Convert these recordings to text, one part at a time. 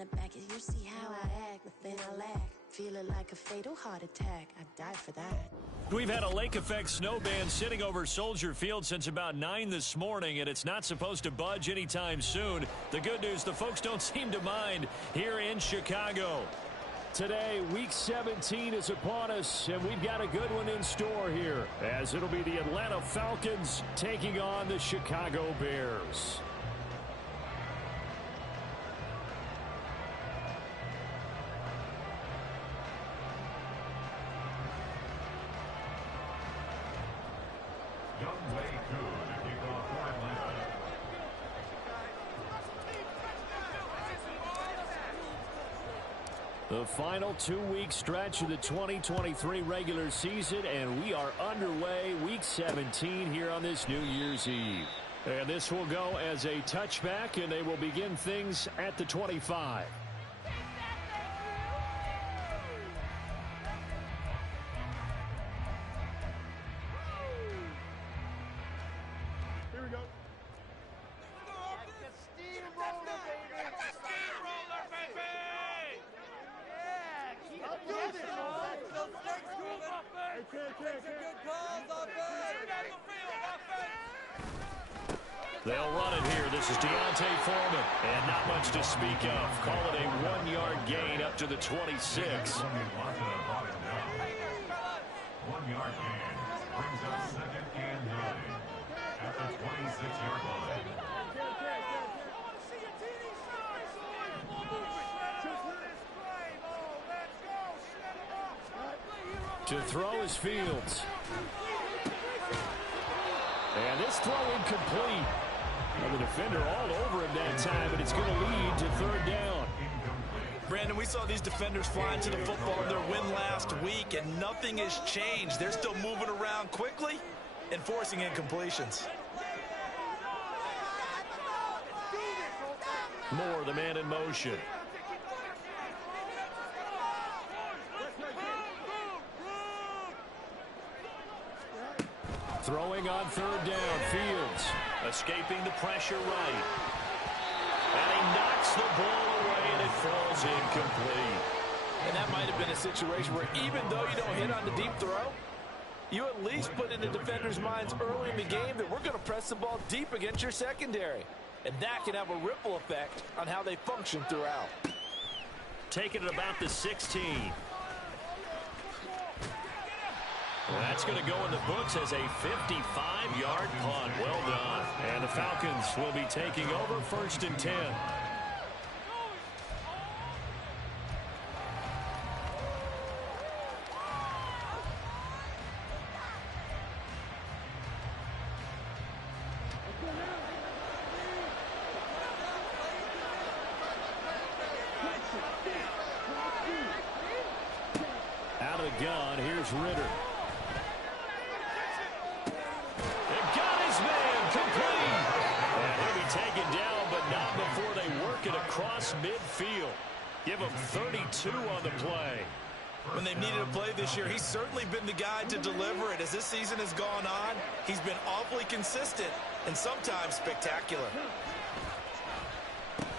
wanna back it. You see how I act, nothing I lack. Feeling like a fatal heart attack. I'd die for that. We've had a lake effect snow band sitting over Soldier Field since about 9 this morning, and it's not supposed to budge anytime soon. The good news, the folks don't seem to mind here in Chicago. Today, Week 17 is upon us, and we've got a good one in store here, as it'll be the Atlanta Falcons taking on the Chicago Bears. The final 2-week stretch of the 2023 regular season, and we are underway Week 17 here on this New Year's Eve. And this will go as a touchback, and they will begin things at the 25. Here we go. They'll run it here. This is D'Onta Foreman. And not much to speak of. Call it a 1-yard gain up to the 26. 1-yard gain brings up 2nd and 9 at the 26-yard line. To throw is Fields. And this throw incomplete. Well, the defender all over him that time, but it's going to lead to 3rd down. Brandon, we saw these defenders flying to the football in their win last week, and nothing has changed. They're still moving around quickly and forcing incompletions. Moore, the man in motion. Throwing on 3rd down, Fields. Escaping the pressure right. And he knocks the ball away, and it falls incomplete. And that might have been a situation where even though you don't hit on the deep throw, you at least put in the defender's minds early in the game that we're going to press the ball deep against your secondary. And that can have a ripple effect on how they function throughout. Taking it about the 16. That's going to go in the books as a 55-yard punt. Well done. And the Falcons will be taking over 1st and 10. Out of the gun, here's Ritter. Taken down, but not before they work it across midfield. Give him 32 on the play. When they've needed a play this year, he's certainly been the guy to deliver it. As this season has gone on, he's been awfully consistent and sometimes spectacular.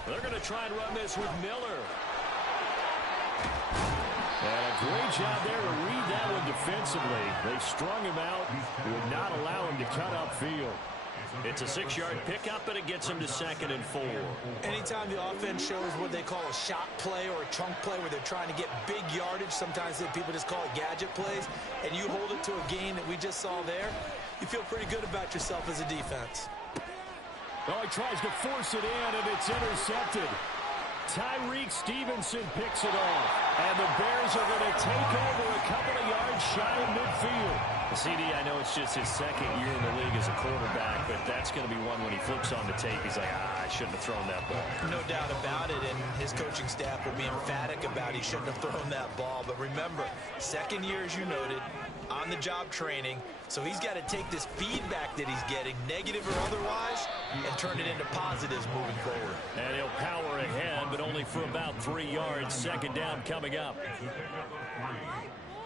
They're going to try and run this with Miller. And a great job there to read that one defensively. They strung him out, would not allow him to cut upfield. It's a 6-yard pickup, and it gets him to 2nd and 4. Anytime the offense shows what they call a shot play or a chunk play where they're trying to get big yardage, sometimes people just call it gadget plays, and you hold it to a gain that we just saw there, you feel pretty good about yourself as a defense. Oh, he tries to force it in, and it's intercepted. Tyreek Stevenson picks it off, and the Bears are going to take over a couple of yards shy of midfield. CD, I know it's just his 2nd year in the league as a quarterback, but that's going to be one when he flips on the tape. He's like, I shouldn't have thrown that ball. No doubt about it, and his coaching staff will be emphatic about he shouldn't have thrown that ball. But remember, 2nd year, as you noted, on-the-job training, so he's got to take this feedback that he's getting, negative or otherwise, and turn it into positives moving forward. And he'll power ahead, but only for about 3 yards. 2nd down coming up.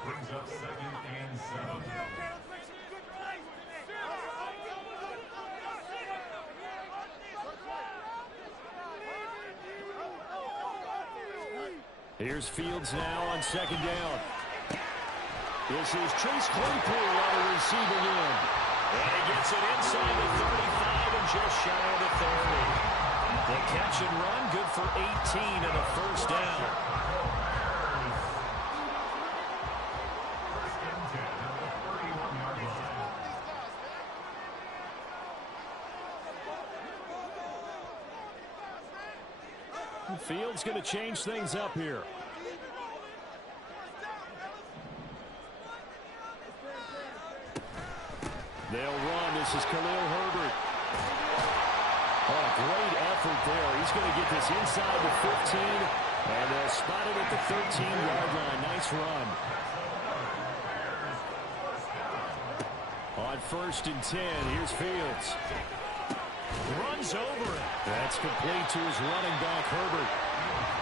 Brings up 2nd and 7. Here's Fields now on second down. This is Chase Claypool on the receiving end. And he gets it inside the 35 and just shy of the 30. The catch and run, good for 18 and a first down. Fields going to change things up here. They'll run. This is Khalil Herbert. Oh, great effort there. He's going to get this inside the 15, and they'll spot it at the 13-yard line. Nice run. On 1st and 10, here's Fields. Runs over it. That's complete to his running back, Herbert.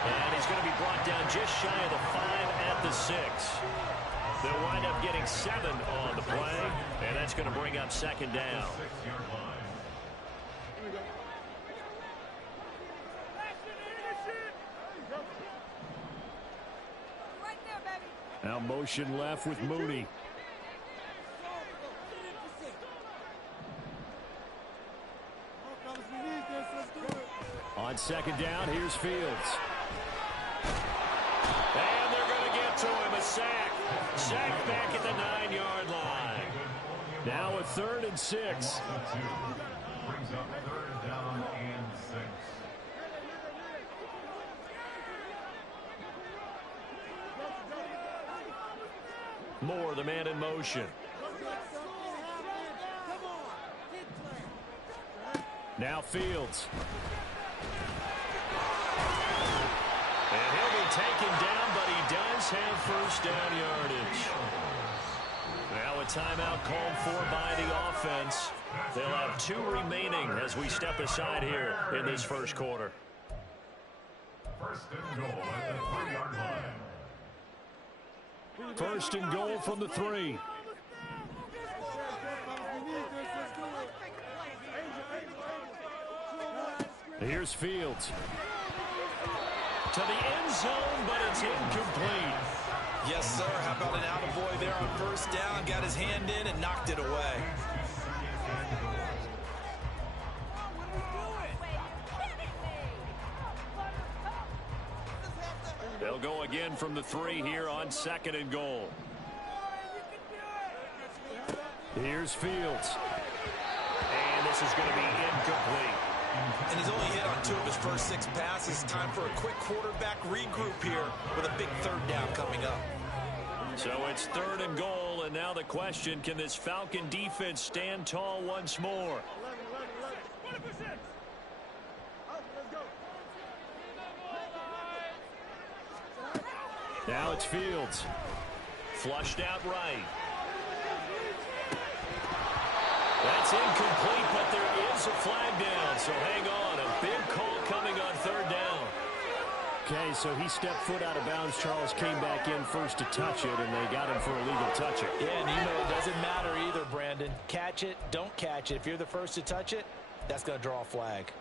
And he's going to be brought down just shy of the 5 at the 6. They'll wind up getting 7 on the play, and that's going to bring up second down. Now motion left with Mooney. On second down, here's Fields. And they're going to get to him, a sack. Sack back at the 9-yard line. Now a 3rd and 6. Brings up 3rd down and 6. Moore, the man in motion. Now Fields. And he'll be taken down, but he does have first down yardage. Now a timeout called for by the offense. They'll have 2 remaining as we step aside here in this first quarter. 1st and goal at the 3-yard line. 1st and goal from the 3. Here's Fields. To the end zone, but it's incomplete. Yes, sir. How about an attaboy there on 1st down? Got his hand in and knocked it away. They'll go again from the 3 here on 2nd and goal. Here's Fields. And this is going to be incomplete. And he's only hit on 2 of his first 6 passes. Time for a quick quarterback regroup here with a big 3rd down coming up. So it's 3rd and goal, and now the question, can this Falcon defense stand tall once more? Now it's Fields. Flushed out right. That's incomplete, but there is a flag down, so hang on. A big call coming on 3rd down. Okay, so he stepped foot out of bounds. Charles came back in first to touch it, and they got him for a legal touch it. Yeah, and you know it doesn't matter either, Brandon. Catch it, don't catch it. If you're the first to touch it, that's going to draw a flag.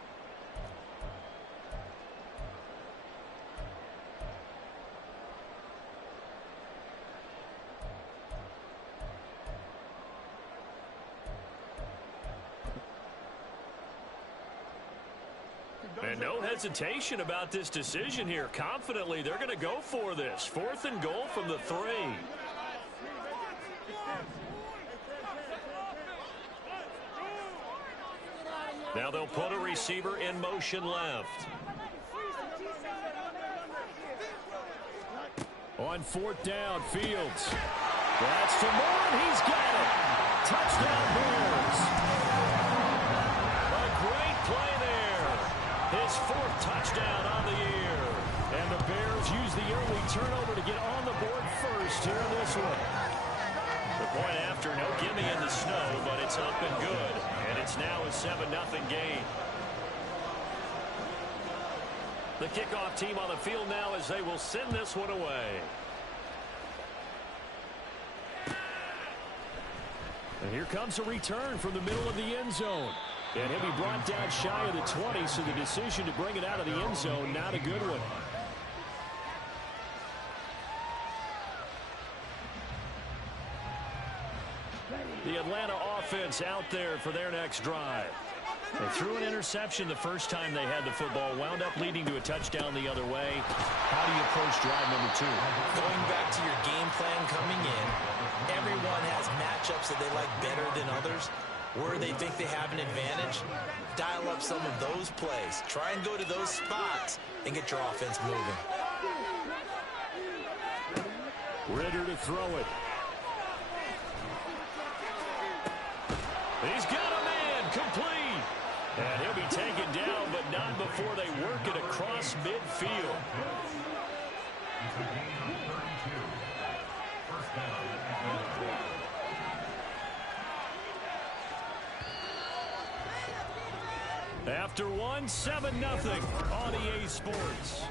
And no hesitation about this decision here. Confidently, they're going to go for this. 4th and goal from the 3. Now they'll put a receiver in motion left. On 4th down, Fields. That's to Moore, and he's got it. Touchdown, Bears. A great play there. His 4th touchdown on the year. And the Bears use the early turnover to get on the board first here in this one. The point after, no gimme in the snow, but it's up and good. And it's now a 7-0 game. The kickoff team on the field now as they will send this one away. And here comes a return from the middle of the end zone. And he'll be brought down shy of the 20, so the decision to bring it out of the end zone, not a good one. Atlanta offense out there for their next drive. They threw an interception the first time they had the football, wound up leading to a touchdown the other way. How do you approach drive number 2? Going back to your game plan coming in, everyone has matchups that they like better than others. Where they think they have an advantage, dial up some of those plays. Try and go to those spots and get your offense moving. Ridder to throw it. He's got a man, complete. And he'll be taken down, but not before they work it across midfield. It's a gain of 32. First down. After one, 7-0 on EA Sports.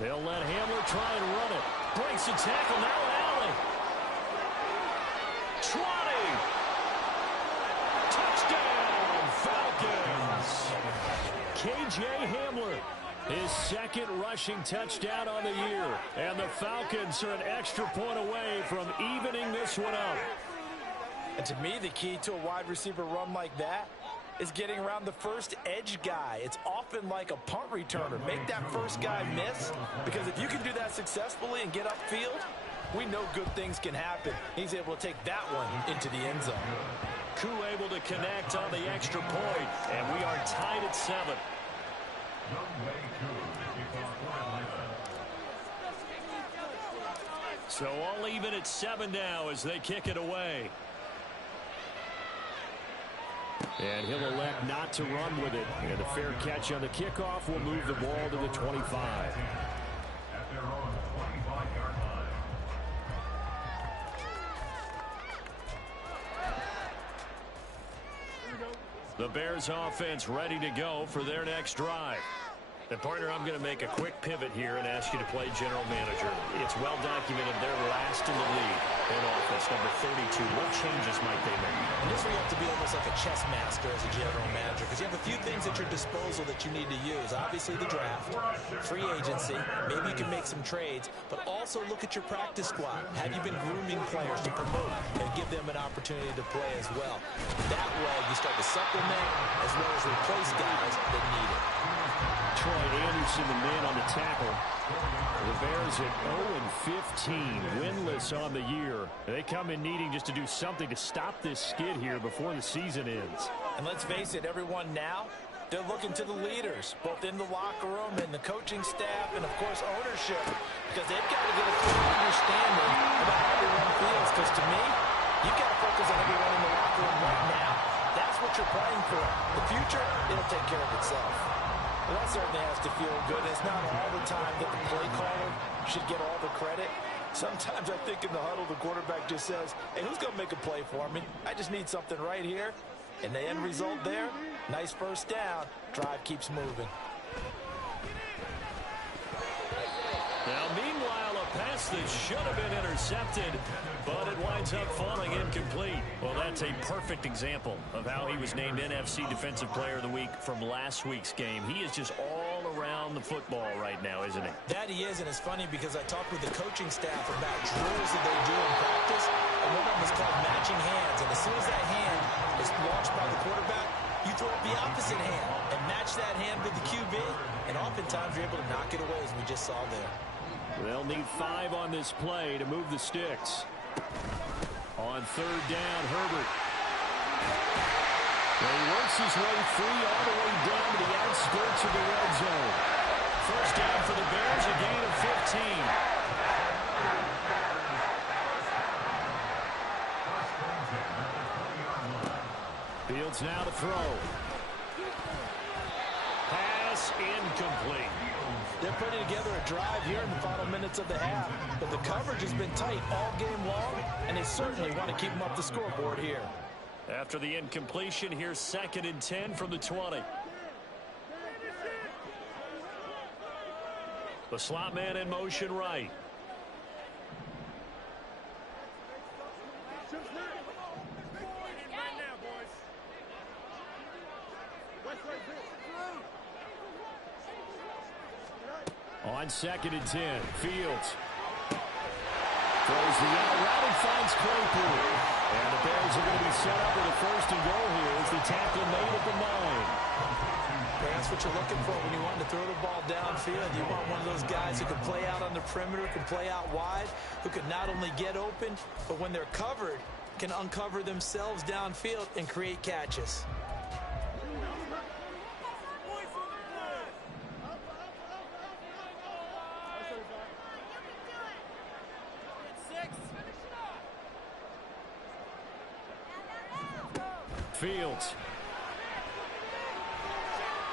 They'll let Hamler try and run it. Breaks a tackle, now Allen. Trotting. Touchdown, Falcons. KJ Hamler, his second rushing touchdown on the year. And the Falcons are an extra point away from evening this one up. And to me, the key to a wide receiver run like that is getting around the first edge guy. It's often like a punt returner. Make that first guy miss, because if you can do that successfully and get upfield, we know good things can happen. He's able to take that one into the end zone. Koo able to connect on the extra point, and we are tied at 7. So all even at 7 now as they kick it away. And he'll elect not to run with it. And a fair catch on the kickoff will move the ball to the 25. At their own 25-yard line. The Bears offense ready to go for their next drive. And partner, I'm going to make a quick pivot here and ask you to play general manager. It's well documented they're last in the league in offense, number 32. What changes might they make? And this where you have to be almost like a chess master as a general manager, because you have a few things at your disposal that you need to use. Obviously the draft, free agency, maybe you can make some trades, but also look at your practice squad. Have you been grooming players to promote and give them an opportunity to play as well? That way you start to supplement as well as replace guys that need it. Troy Anderson, the man on the tackle. The Bears at 0-15, winless on the year. They come in needing just to do something to stop this skid here before the season ends. And let's face it, everyone now, they're looking to the leaders, both in the locker room and the coaching staff and, of course, ownership, because they've got to get a clear understanding about how everyone feels, because to me, you've got to focus on everyone in the locker room right now. That's what you're playing for. The future, it'll take care of itself. Well, that certainly has to feel good. It's not all the time that the play caller should get all the credit. Sometimes I think in the huddle, the quarterback just says, hey, who's going to make a play for me? I just need something right here. And the end result there, nice first down. Drive keeps moving. Now, meanwhile, a pass that should have been intercepted, but it winds up falling incomplete. Well, that's a perfect example of how he was named NFC Defensive Player of the Week from last week's game. He is just all around the football right now, isn't he? That he is, and it's funny because I talked with the coaching staff about drills that they do in practice, and one of them is called matching hands. And as soon as that hand is launched by the quarterback, you throw up the opposite hand and match that hand with the QB, and oftentimes you're able to knock it away, as we just saw there. They'll need 5 on this play to move the sticks. On third down, Herbert. Well, he works his way free all the way down to the outskirts of the red zone. First down for the Bears, a gain of 15. Fields now to throw. Pass incomplete. They're putting together a drive here in the final minutes of the half, but the coverage has been tight all game long, and they certainly want to keep them up the scoreboard here. After the incompletion, here's 2nd and 10 from the 20. The slot man in motion right. On 2nd and 10, Fields throws the out route and finds Claypool. And the Bears are going to be set up with a 1st and goal here as the tackle made at the 9. That's what you're looking for when you want to throw the ball downfield. You want one of those guys who can play out on the perimeter, can play out wide, who can not only get open, but when they're covered, can uncover themselves downfield and create catches. Fields.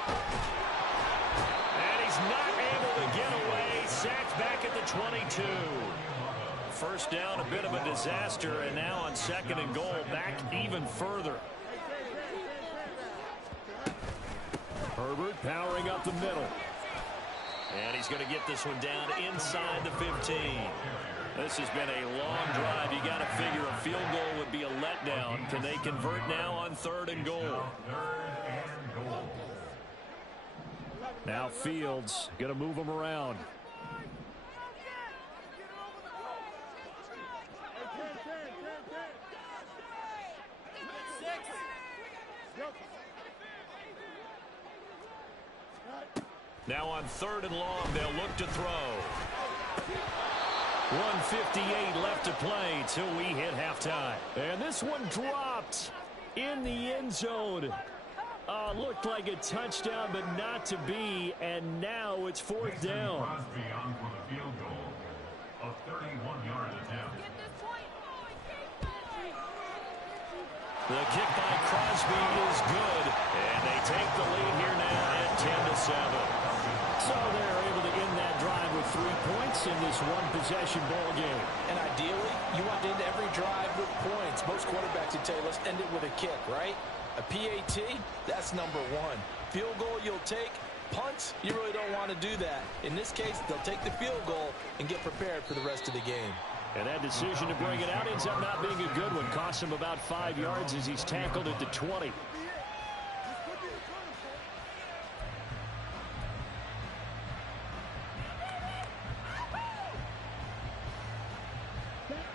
And he's not able to get away. Sacked back at the 22. First down, a bit of a disaster, and now on 2nd and goal, back even further. Herbert powering up the middle. And he's going to get this one down inside the 15. This has been a long drive. You got to figure a field goal would be a letdown. Can they convert now on 3rd and goal? Now Fields going to move them around. Now on 3rd and long, they'll look to throw. 1:58 left to play till we hit halftime. And this one dropped in the end zone. Looked like a touchdown, but not to be. And now it's 4th down. Crosby on for the field goal. A 31-yard attempt. The kick by Crosby is good. And they take the lead here now at 10-7. So they're able to end that drive with 3 points in this one-possession ball game. And ideally, you want to end every drive with points. Most quarterbacks would tell you, let's end it with a kick, right? A PAT, that's number 1. Field goal you'll take. Punts, you really don't want to do that. In this case, they'll take the field goal and get prepared for the rest of the game. And that decision to bring it out ends up not being a good one. Costs him about 5 yards as he's tackled at the 20.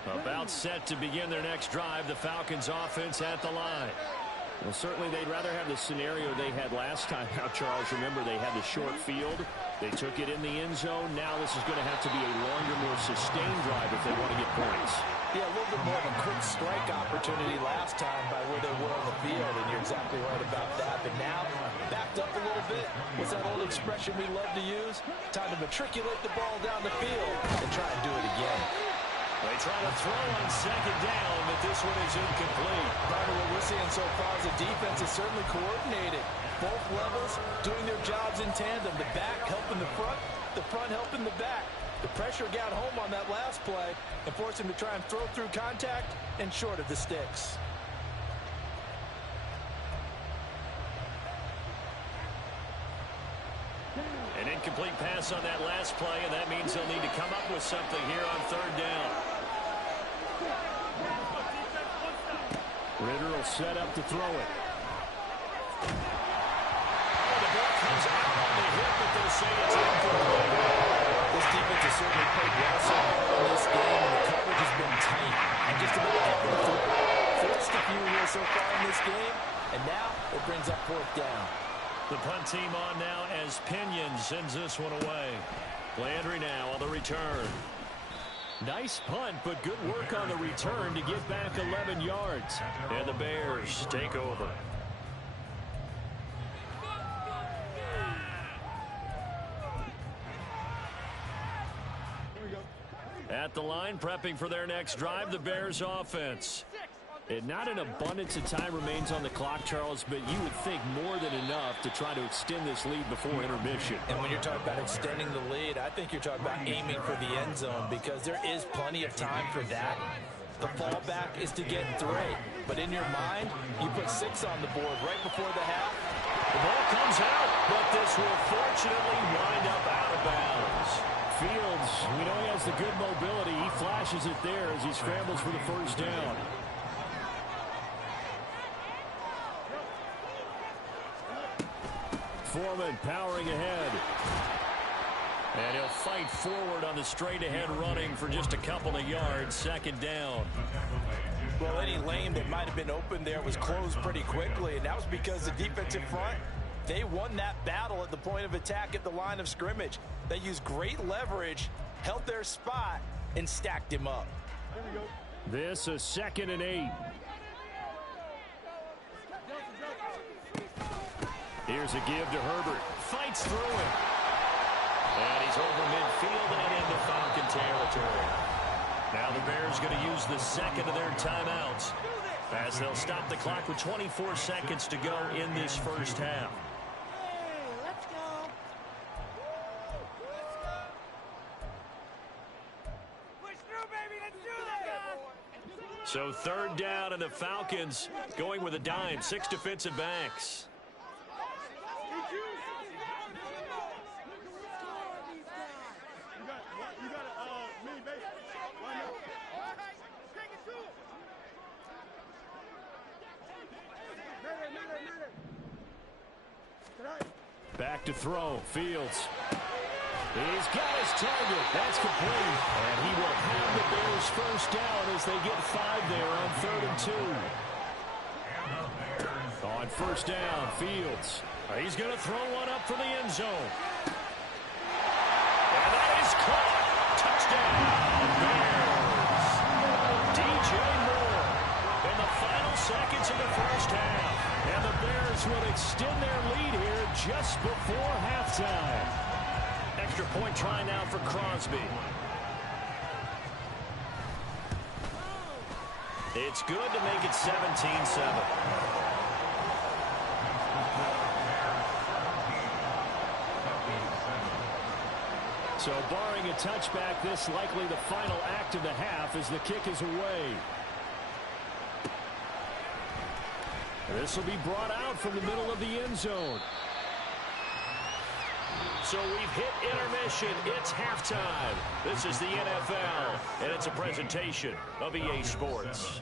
About set to begin their next drive, the Falcons offense at the line. Well, certainly they'd rather have the scenario they had last time. Now, Charles, remember they had the short field. They took it in the end zone. Now this is going to have to be a longer, more sustained drive if they want to get points. Yeah, a little bit more of a quick strike opportunity last time by where they were on the field, and you're exactly right about that. But now, backed up a little bit. What's that old expression we love to use? Time to matriculate the ball down the field and try and do it again. They try to throw on 2nd down, but this one is incomplete. Part of what we're seeing so far is the defense is certainly coordinated. Both levels doing their jobs in tandem. The back helping the front helping the back. The pressure got home on that last play and forced him to try and throw through contact and short of the sticks. An incomplete pass on that last play, and that means they'll need to come up with something here on 3rd down. Ritter will set up to throw it. Oh, the ball comes out on the hit, but they'll say it's incomplete. This defense has certainly played well so far in this game, and the coverage has been tight. And just about every forced a few here so far in this game, and now it brings up 4th down. The punt team on now as Pinion sends this one away. Landry now on the return. Nice punt, but good work on the return to get back 11 yards. And the Bears take over. At the line, prepping for their next drive, the Bears offense. And not an abundance of time remains on the clock, Charles, but you would think more than enough to try to extend this lead before intermission. And when you're talking about extending the lead, I think you're talking about aiming for the end zone because there is plenty of time for that. The fallback is to get 3. But in your mind, you put 6 on the board right before the half. The ball comes out, but this will fortunately wind up out of bounds. Fields, we know he has the good mobility. He flashes it there as he scrambles for the 1st down. Foreman powering ahead. And he'll fight forward on the straight-ahead running for just a couple of yards. Second down. Well, any lane that might have been open there was closed pretty quickly, and that was because the defensive front, they won that battle at the point of attack at the line of scrimmage. They used great leverage, held their spot, and stacked him up. This a 2nd and 8. Here's a give to Herbert. Fights through it. And he's over midfield and into Falcon territory. Now the Bears going to use the second of their timeouts as they'll stop the clock with 24 seconds to go in this first half. Let's go. Push through, baby. Let's do this. So 3rd down, and the Falcons going with a dime. 6 defensive backs. Back to throw. Fields. He's got his target. That's complete. And he will have the Bears first down as they get 5 there on 3rd and 2. On first down, Fields. He's going to throw one up for the end zone. And that is caught. Touchdown, Bears. DJ Moore in the final seconds of the first half. And the Bears will extend their lead here just before halftime. Extra point try now for Crosby. It's good to make it 17-7. So barring a touchback, this likely the final act of the half as the kick is away. This will be brought out from the middle of the end zone. So we've hit intermission. It's halftime. This is the NFL, and it's a presentation of EA Sports.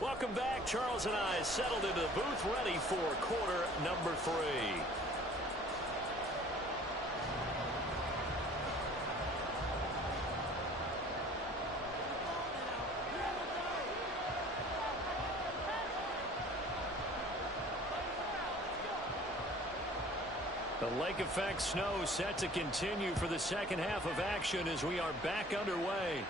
Welcome back. Charles and I settled into the booth, ready for quarter number 3. The lake effect snow set to continue for the second half of action as we are back underway.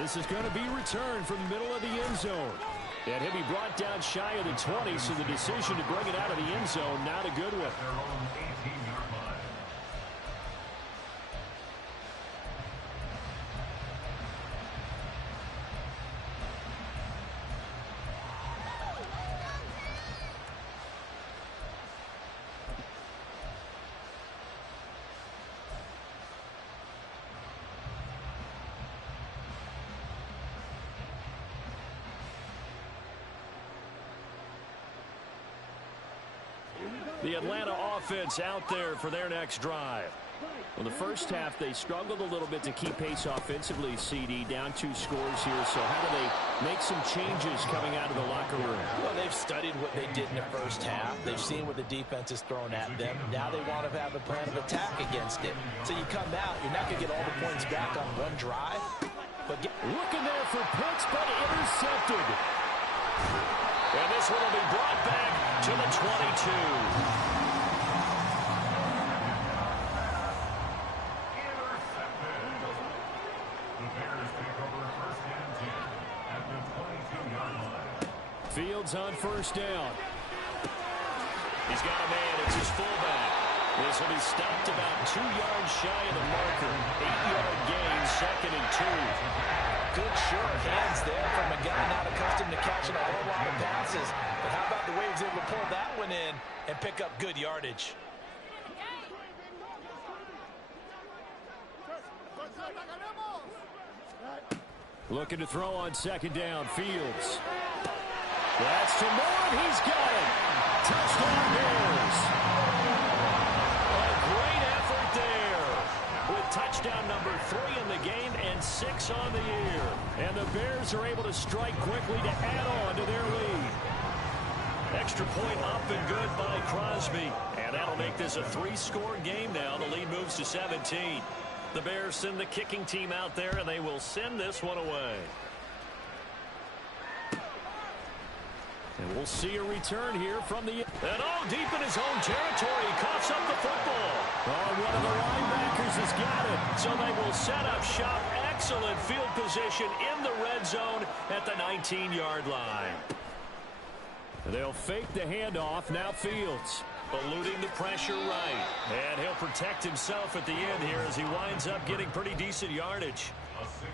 This is going to be returned from the middle of the end zone. And he'll be brought down shy of the 20, so the decision to bring it out of the end zone, not a good one. The Atlanta offense out there for their next drive. Well, the first half, they struggled a little bit to keep pace offensively, CD, down 2 scores here. So how do they make some changes coming out of the locker room? Well, they've studied what they did in the first half. They've seen what the defense is thrown at them. Now they want to have a plan of attack against it. So you come out, you're not going to get all the points back on one drive. But looking there for Pitts, but intercepted. And this one will be brought back to the 22. Fields on first down. He's got a man. It's his fullback. This will be stopped about 2 yards shy of the marker. 8-yard gain, 2nd and 2. Good short hands there from a guy not accustomed to catching a whole lot of passes. But how about the way he was able to pull that one in and pick up good yardage? Looking to throw on second down. Fields. That's to Moore. He's got it. Touchdown Bears. A great effort there with touchdown number 3 in the game and 6 on the year. And the Bears are able to strike quickly to add on to their lead. Extra point up and good by Crosby. And that'll make this a 3-score game now. The lead moves to 17. The Bears send the kicking team out there, and they will send this one away. And we'll see a return here from the... And deep in his own territory, he coughs up the football. One of the linebackers has got it. So they will set up shop. Excellent field position in the red zone at the 19-yard line. They'll fake the handoff. Now Fields. Eluding the pressure right. And he'll protect himself at the end here as he winds up getting pretty decent yardage.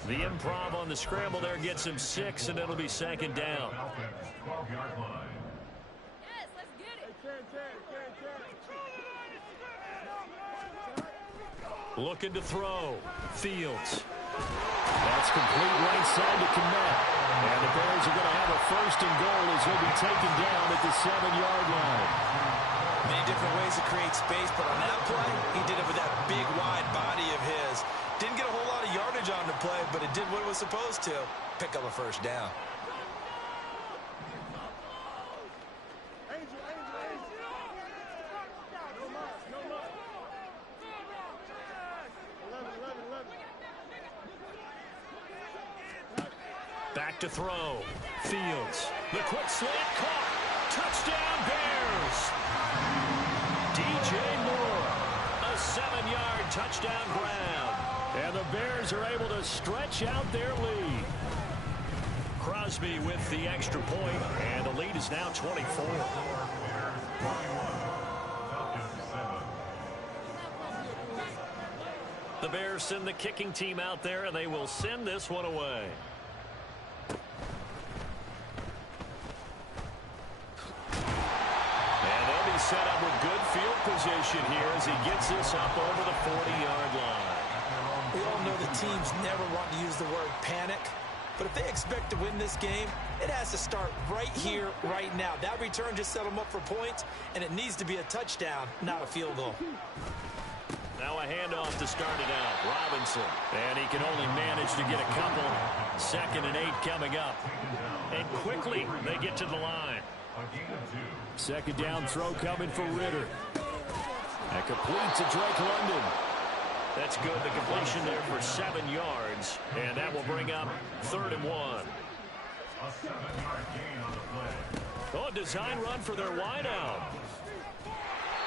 The improv on the scramble there gets him 6, and it'll be second down. Yes, let's get it. Looking to throw. Fields. That's complete right side to Kmet. And the Bears are going to have a 1st and goal as he'll be taken down at the 7-yard line. Many different ways to create space, but on that play, he did it with that big, wide body of his. Didn't get a whole lot of yardage on the play, but it did what it was supposed to. Pick up a 1st down. Back to throw. Fields. The quick slant caught. Touchdown Bears. DJ Moore. A 7-yard touchdown grab. And the Bears are able to stretch out their lead. Crosby with the extra point, and the lead is now 24. The Bears send the kicking team out there, and they will send this one away. Set up with good field position here as he gets this up over the 40-yard line. We all know the teams never want to use the word panic, but if they expect to win this game, it has to start right here, right now. That return just set them up for points, and it needs to be a touchdown, not a field goal. Now a handoff to start it out. Robinson. And he can only manage to get a couple. 2nd and 8 coming up. And quickly they get to the line. 2nd down throw coming for Ritter. That complete to Drake London. That's good. The completion there for 7 yards. And that will bring up 3rd and 1. A 7-yard gain on the play. A design run for their wideout.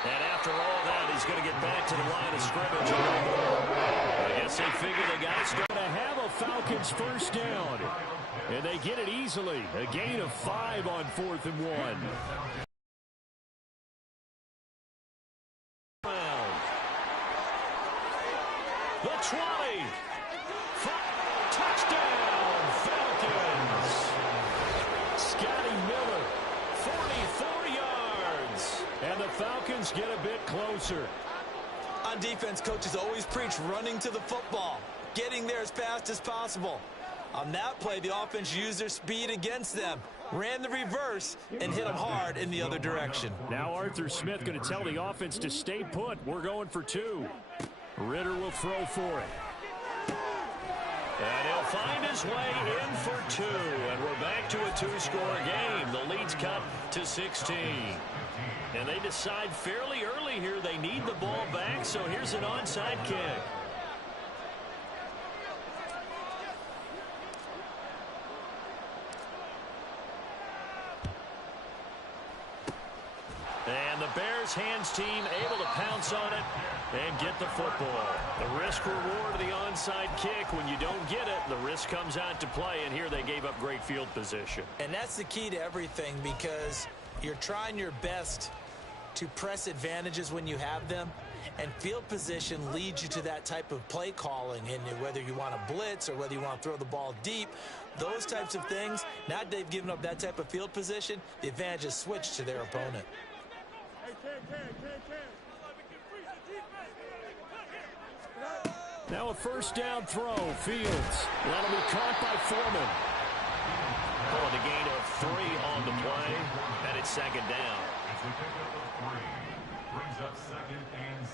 And after all that, he's going to get back to the line of scrimmage. I guess they figure the guy's going to have a Falcons 1st down. And they get it easily. A gain of 5 on 4th and 1. The 20. Touchdown, Falcons. Scotty Miller, 44 yards. And the Falcons get a bit closer. On defense, coaches always preach running to the football, getting there as fast as possible. On that play, the offense used their speed against them, ran the reverse, and hit them hard in the other direction. Now Arthur Smith going to tell the offense to stay put. We're going for 2. Ritter will throw for it. And he'll find his way in for 2. And we're back to a 2-score game. The lead's cut to 16. And they decide fairly early here they need the ball back, so here's an onside kick. And the Bears hands team able to pounce on it and get the football. The risk reward of the onside kick. When you don't get it, the risk comes out to play, and here they gave up great field position. And that's the key to everything, because you're trying your best to press advantages when you have them, and field position leads you to that type of play calling. And whether you want to blitz or whether you want to throw the ball deep, those types of things, now that they've given up that type of field position, the advantage is switched to their opponent. Now a 1st down throw. Fields. That'll be caught by Foreman. Pulling a gain of 3 on the play. And it's 2nd down. Brings up 2nd and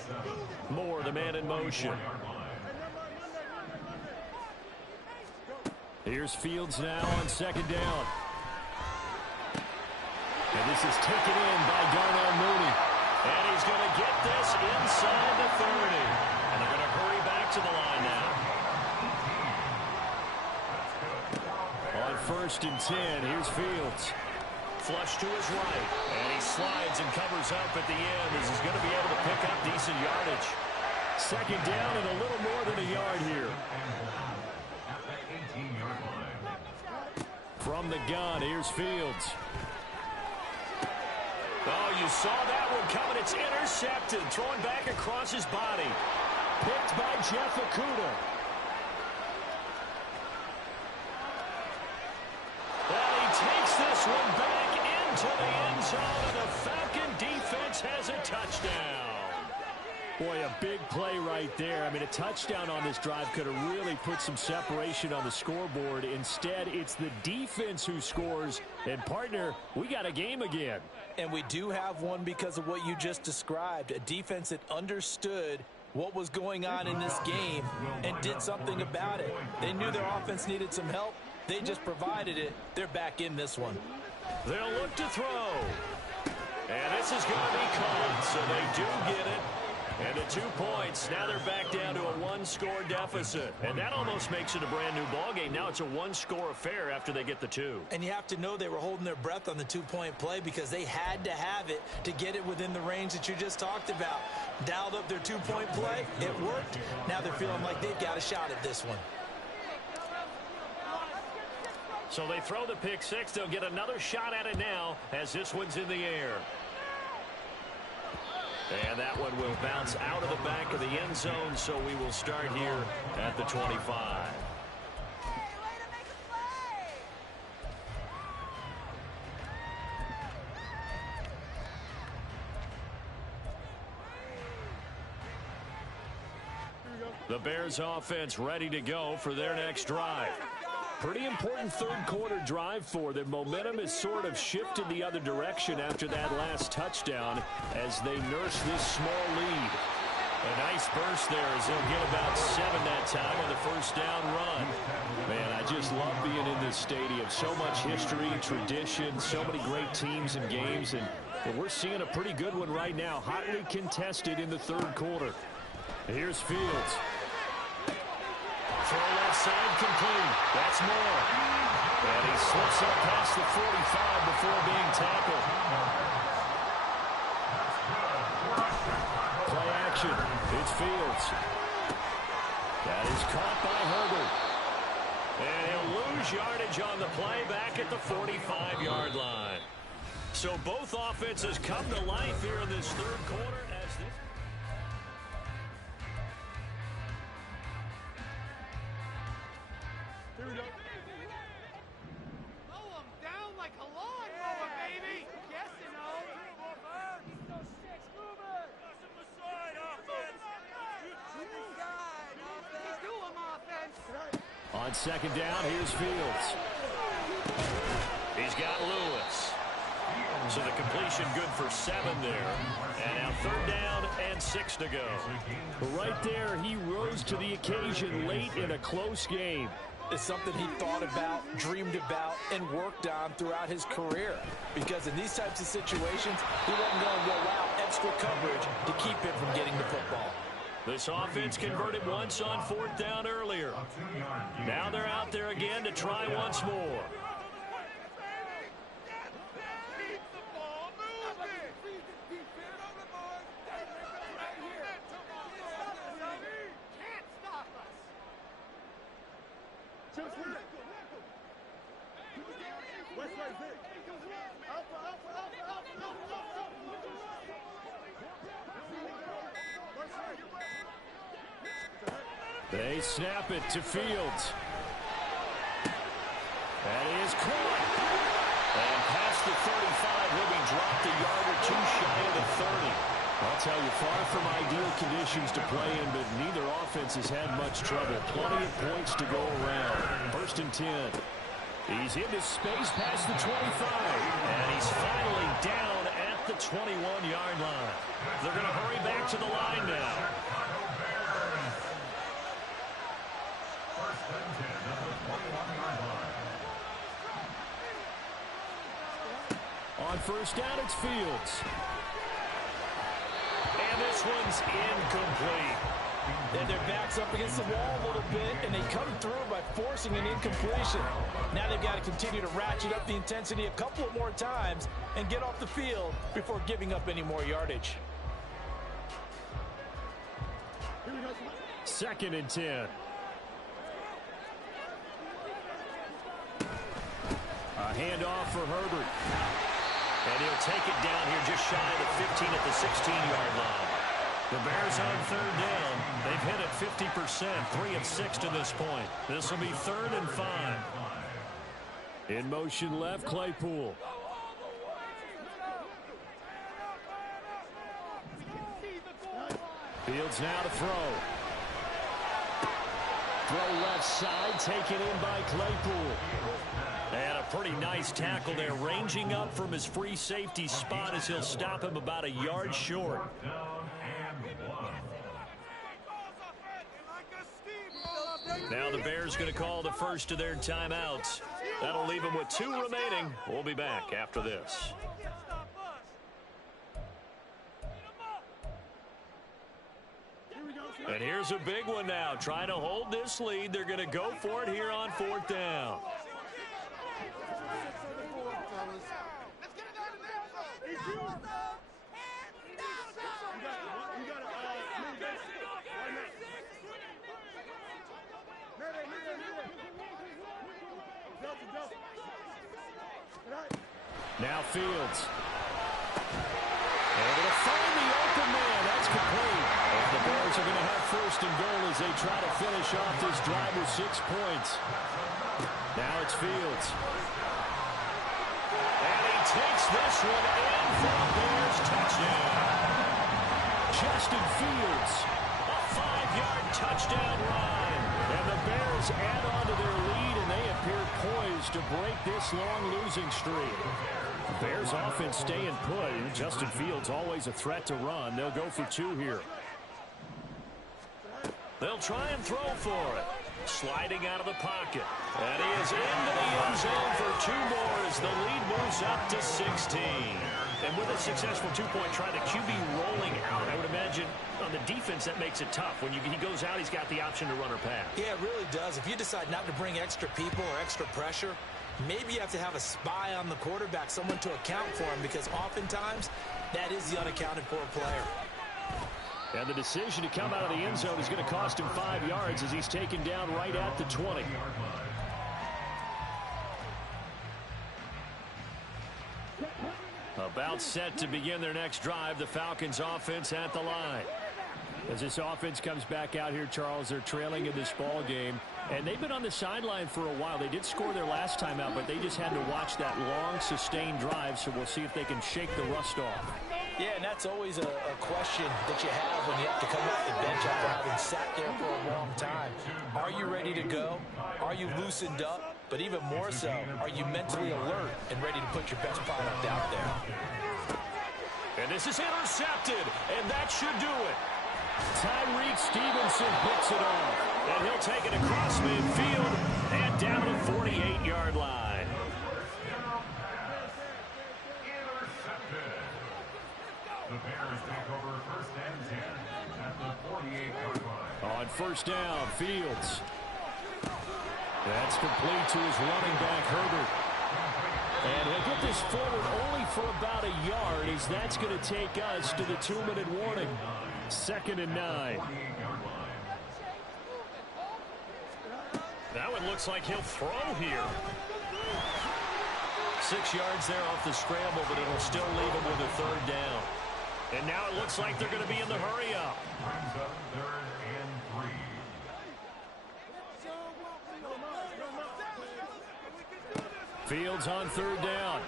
7. Moore, the man in motion. Here's Fields now on second down. And this is taken in by Darnell Mooney. And he's going to get this inside the 30. And they're going to hurry back to the line now. On 1st and 10, here's Fields. Flush to his right. And he slides and covers up at the end as he's going to be able to pick up decent yardage. Second down and a little more than a yard here. From the gun, here's Fields. Oh, you saw that one coming. It's intercepted. Thrown back across his body. Picked by Jeff Okudah. Well, he takes this one back into the end zone, and the Falcon defense has a touchdown. Boy, a big play right there. I mean, a touchdown on this drive could have really put some separation on the scoreboard. Instead, it's the defense who scores. And, partner, we got a game again. And we do have one because of what you just described. A defense that understood what was going on in this game and did something about it. They knew their offense needed some help. They just provided it. They're back in this one. They'll look to throw. And this is going to be caught, so they do get it. And the 2 points, now they're back down to a 1-score deficit. And that almost makes it a brand-new ballgame. Now it's a 1-score affair after they get the 2. And you have to know they were holding their breath on the 2-point play because they had to have it to get it within the range that you just talked about. Dialed up their 2-point play. It worked. Now they're feeling like they've got a shot at this one. So they throw the pick six. They'll get another shot at it now as this one's in the air. And that one will bounce out of the back of the end zone, so we will start here at the 25. The Bears offense ready to go for their next drive. Pretty important third-quarter drive for them. Momentum has sort of shifted the other direction after that last touchdown as they nurse this small lead. A nice burst there as they'll get about 7 that time on the first down run. Man, I just love being in this stadium. So much history, tradition, so many great teams and games, and we're seeing a pretty good one right now. Hotly contested in the third quarter. Here's Fields. Throw left side complete. That's more. And he slips up past the 45 before being tackled. Play action. It's Fields. That is caught by Herbert. And he'll lose yardage on the play back at the 45-yard line. So both offenses come to life here in this third quarter as this... On second down, here's Fields. He's got Lewis. So the completion good for 7 there. And now third down and 6 to go. Right there, he rose to the occasion late in a close game. It's something he thought about, dreamed about, and worked on throughout his career. Because in these types of situations, he wasn't going to allow extra coverage to keep him from getting the football. This offense converted once on 4th down earlier. Now they're out there again to try once more. They snap it to Fields. That is caught. And past the 35, he'll be dropped a yard or 2 shy of the 30. I'll tell you, far from ideal conditions to play in, but neither offense has had much trouble. Plenty of points to go around. 1st and 10. He's into space past the 25. And he's finally down at the 21-yard line. They're going to hurry back to the line now. On first down, it's Fields. And this one's incomplete. And their back's up against the wall a little bit, and they come through by forcing an incompletion. Now they've got to continue to ratchet up the intensity a couple of more times and get off the field before giving up any more yardage. 2nd and 10. A handoff for Herbert. And he'll take it down here just shy of the 15 at the 16-yard line. The Bears on 3rd down. They've hit it 50%, 3 of 6 to this point. This will be 3rd and 5. In motion left, Claypool. Fields now to throw. Throw left side, taken in by Claypool. And a pretty nice tackle there, ranging up from his free safety spot as he'll stop him about a yard short. Now the Bears going to call the first of their timeouts. That'll leave them with 2 remaining. We'll be back after this. And here's a big one now. Trying to hold this lead. They're going to go for it here on 4th down. Now Fields. Able to find the open man. That's complete. And the Bears are going to have 1st and goal as they try to finish off this drive with 6 points. Now it's Fields. And he takes this one in for a Bears touchdown. Justin Fields. A 5-yard touchdown run. And the Bears add on to their lead, and they appear poised to break this long losing streak. Bears offense staying put. Justin Fields always a threat to run. They'll go for 2 here. They'll try and throw for it. Sliding out of the pocket. And he is into the end zone for 2 more as the lead moves up to 16. And with a successful 2-point try, the QB rolling out, I would imagine on the defense that makes it tough. When he goes out, he's got the option to run or pass. Yeah, it really does. If you decide not to bring extra people or extra pressure, maybe you have to have a spy on the quarterback, someone to account for him, because oftentimes that is the unaccounted for player. And the decision to come out of the end zone is going to cost him 5 yards as he's taken down right at the 20. About set to begin their next drive, the Falcons offense at the line. As this offense comes back out here, Charles, they're trailing in this ball game. And they've been on the sideline for a while. They did score their last time out, but they just had to watch that long, sustained drive, so we'll see if they can shake the rust off. Yeah, and that's always a question that you have when you have to come off the bench after having sat there for a long time. Are you ready to go? Are you loosened up? But even more so, are you mentally alert and ready to put your best product out there? And this is intercepted, and that should do it. Tyreek Stevenson picks it off. And he'll take it across midfield and down to the 48-yard line. The Bears take over 1st and 10 at the 48-yard line. On 1st down, Fields. That's complete to his running back, Herbert. And he'll get this forward only for about a yard, as that's going to take us to the 2-minute warning. 2nd and 9. Now it looks like he'll throw here. 6 yards there off the scramble, but it'll still leave him with a 3rd down. And now it looks like they're going to be in the hurry-up. Brings up 3rd and 3. Fields on 3rd down.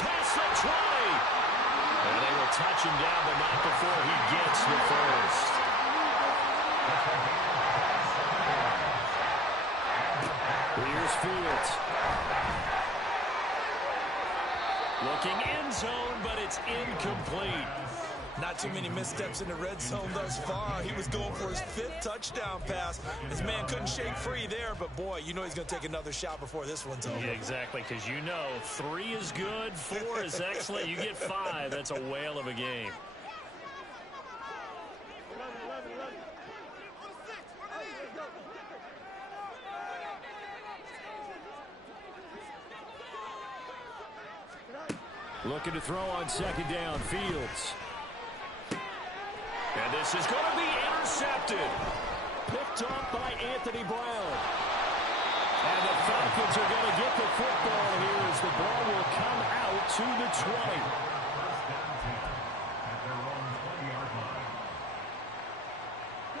Pass the 20. And they will touch him down, but not before he gets the first. Here's Fields. Looking end zone, but it's incomplete. Not too many missteps in the red zone thus far. He was going for his 5th touchdown pass. His man couldn't shake free there, but boy, you know he's going to take another shot before this one's over. Yeah, exactly, because you know 3 is good, 4 is excellent. You get 5. That's a whale of a game. Looking to throw on second down. Fields. And this is going to be intercepted. Picked off by Anthony Brown. And the Falcons are going to get the football here as the ball will come out to the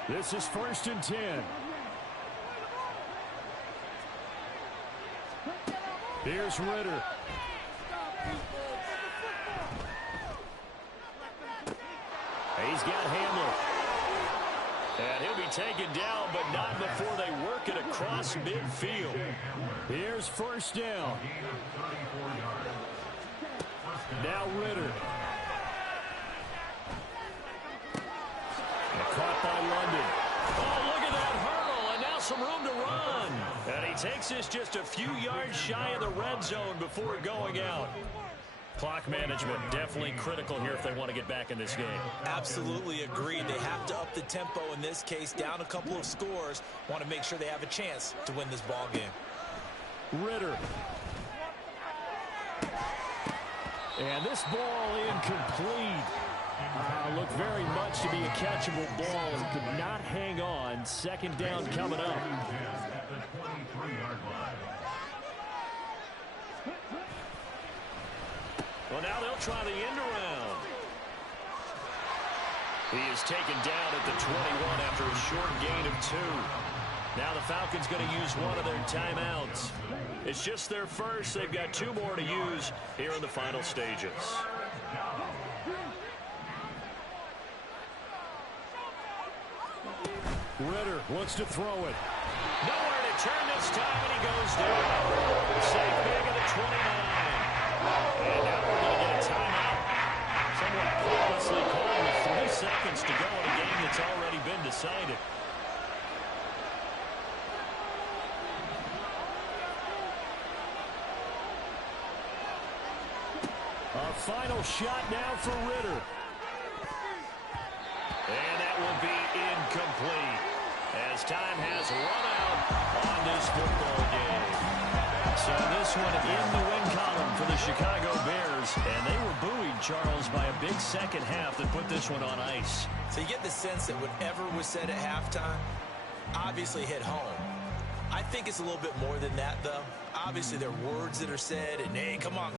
20. This is 1st and 10. Here's Ritter. He's got Hamler. And he'll be taken down, but not before they work it across midfield. Here's 1st down. Now Ritter. And caught by London. Oh, look at that hurdle, and now some room to run. And he takes this just a few yards shy of the red zone before going out. Clock management definitely critical here if they want to get back in this game. Absolutely agreed. They have to up the tempo in this case, down a couple of scores. Want to make sure they have a chance to win this ball game. Ritter. And this ball incomplete. Looked very much to be a catchable ball and could not hang on. 2nd down coming up. Well, now they'll try the end around. He is taken down at the 21 after a short gain of 2. Now the Falcons going to use one of their timeouts. It's just their first. They've got 2 more to use here in the final stages. Ritter wants to throw it. Nowhere to turn this time, and he goes down. Safe big at the 29. And now we're going to get a timeout. Somewhat carelessly called with 3 seconds to go in a game that's already been decided. A final shot now for Ritter. And that will be incomplete as time has run out on this football game. So this one in the win column for the Chicago Bears. And they were buoyed, Charles, by a big second half that put this one on ice. So you get the sense that whatever was said at halftime obviously hit home. I think it's a little bit more than that, though. Obviously, there are words that are said, and hey, come on,